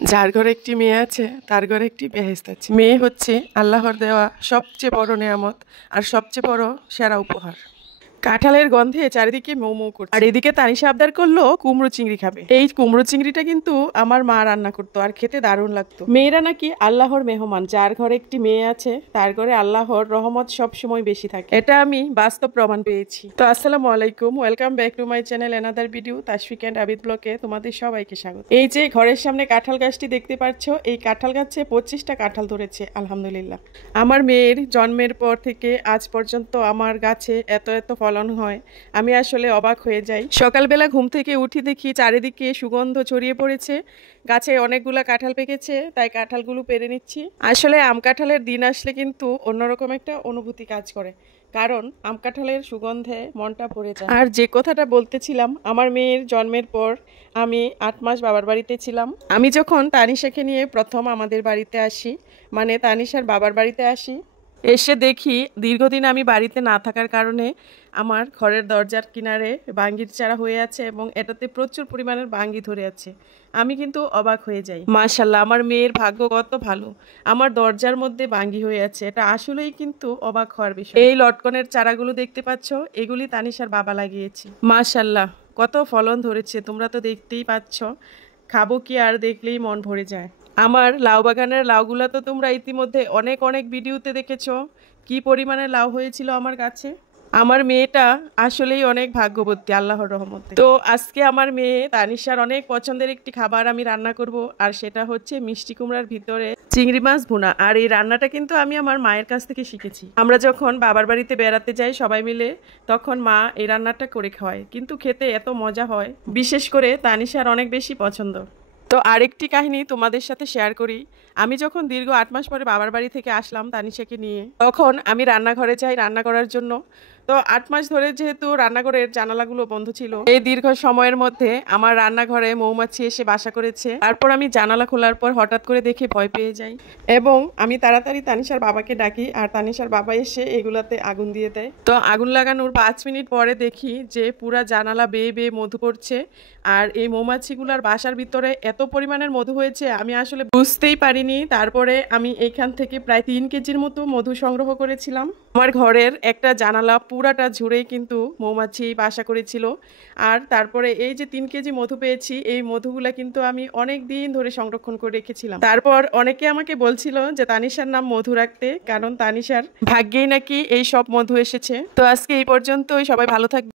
যার ঘরে একটি মেয়ে আছে তার ঘরে একটি বেহেশত আছে। মেয়ে হচ্ছে আল্লাহর দেওয়া সবচেয়ে বড় নেয়ামত আর সবচেয়ে বড় সেরা উপহার। কাঁঠালের গন্ধে চারিদিকে মৌ মৌ করছে, আর এদিকে তানিশা আবদার করলো কুমড়ো চিংড়ি খাবে। এই কুমড়ো চিংড়িটা কিন্তু আমার মা রান্না করতো আর খেতে দারুণ লাগতো। মেয়েরা নাকি আল্লাহর মেহমান, যার ঘরে একটি মেয়ে আছে তার ঘরে আল্লাহর রহমত সব সময় বেশি থাকে। এটা আমি বাস্তব প্রমাণ পেয়েছি। তো আসসালামু আলাইকুম, welcome back to my channel another video Tashfiq and Abid ব্লগে তোমাদের সবাইকে স্বাগত। এই যে ঘরের সামনে কাঁঠাল গাছটি দেখতে পাচ্ছ, এই কাঁঠাল গাছে 25টা কাঁঠাল ধরেছে আলহামদুলিল্লাহ। আমার মেয়ের জন্মের পর থেকে আজ পর্যন্ত আমার গাছে এত এত ফলন হয়, আমি আসলে অবাক হয়ে যাই। সকালবেলা ঘুম থেকে উঠি দেখি চারিদিকে সুগন্ধ ছড়িয়ে পড়েছে, গাছে অনেকগুলা কাঁঠাল পেকেছে, তাই কাঁঠালগুলো পেরে নিচ্ছি। আসলে আম কাঁঠালের দিন আসলে কিন্তু অন্যরকম একটা অনুভূতি কাজ করে, কারণ আম কাঁঠালের সুগন্ধে মনটা ভরে যায়। আর যে কথাটা বলতেছিলাম, আমার মেয়ের জন্মের পর আমি 8 মাস বাবার বাড়িতে ছিলাম। আমি যখন তানিশাকে নিয়ে প্রথম আমাদের বাড়িতে আসি, মানে তানিশার বাবার বাড়িতে আসি, এসে দেখি দীর্ঘদিন আমি বাড়িতে না থাকার কারণে আমার ঘরের দরজার কিনারে বাঙ্গির চারা হয়ে আছে এবং এটাতে প্রচুর পরিমাণের বাঙ্গি ধরে আছে। আমি কিন্তু অবাক হয়ে যাই, মাশাআল্লাহ আমার মেয়ের ভাগ্য কত ভালো, আমার দরজার মধ্যে বাঙ্গি হয়ে আছে। এটা আসলেই কিন্তু অবাক হওয়ার বিষয়। এই লটকনের চারাগুলো দেখতে পাচ্ছ, এগুলি তানিশার বাবা লাগিয়েছে। মাশাআল্লাহ কত ফলন ধরেছে, তোমরা তো দেখতেই পাচ্ছ। খাবো কি আর, দেখলেই মন ভরে যায়। আমার লাউ বাগানের লাউগুলা তো তোমরা ইতিমধ্যে অনেক অনেক ভিডিওতে দেখেছো কি পরিমাণে লাউ হয়েছিল আমার গাছে। আমার মেয়েটা আসলেই অনেক ভাগ্যবতী আল্লাহর রহমতে। তো আজকে আমার মেয়ে তানিশার অনেক পছন্দের একটি খাবার আমি রান্না করব, আর সেটা হচ্ছে মিষ্টি কুমড়ার ভিতরে চিংড়ি মাছ ভুনা। আর এই রান্নাটা কিন্তু আমি আমার মায়ের কাছ থেকে শিখেছি। আমরা যখন বাবার বাড়িতে বেড়াতে যাই সবাই মিলে, তখন মা এই রান্নাটা করে খাওয়ায়, কিন্তু খেতে এত মজা হয়, বিশেষ করে তানিশার অনেক বেশি পছন্দ। তো আরেকটি কাহিনী তোমাদের সাথে শেয়ার করি। আমি যখন দীর্ঘ 8 মাস পরে বাবার বাড়ি থেকে আসলাম তানিশাকে নিয়ে, তখন আমি রান্নাঘরে যাই রান্না করার জন্য। তো 8 মাস ধরে যেহেতু রান্নাঘরের জানালাগুলো বন্ধ ছিল, এই দীর্ঘ সময়ের মধ্যে আমার রান্নাঘরে মৌমাছি এসে বাসা করেছে। তারপর আমি জানালা খোলার পর হঠাৎ করে দেখে ভয় পেয়ে যাই এবং আমি তাড়াতাড়ি তানিশার বাবাকে ডাকি, আর তানিশার বাবা এসে এগুলাতে আগুন দিয়ে দেয়। তো আগুন লাগানোর 5 মিনিট পরে দেখি যে পুরা জানালা বেয়ে বেয়ে মধু পড়ছে, আর এই মৌমাছিগুলার বাসার ভিতরে এত পরিমাণের মধু হয়েছে আমি আসলে বুঝতেই পারিনি। তারপরে আমি এইখান থেকে প্রায় 3 কেজির মতো মধু সংগ্রহ করেছিলাম। আমার ঘরের একটা জানালা পুরাটা জুড়েই কিন্তু মৌমাছি বাসা করেছিল। আর তারপরে এই যে 3 কেজি মধু পেয়েছি, এই মধুগুলা কিন্তু আমি অনেক দিন ধরে সংরক্ষণ করে রেখেছিলাম। তারপর অনেকে আমাকে বলছিল যে তানিশার নাম মধু রাখতে, কারণ তানিশার ভাগ্যেই নাকি এই সব মধু এসেছে। তো আজকে এই পর্যন্তই, সবাই ভালো থাকবে।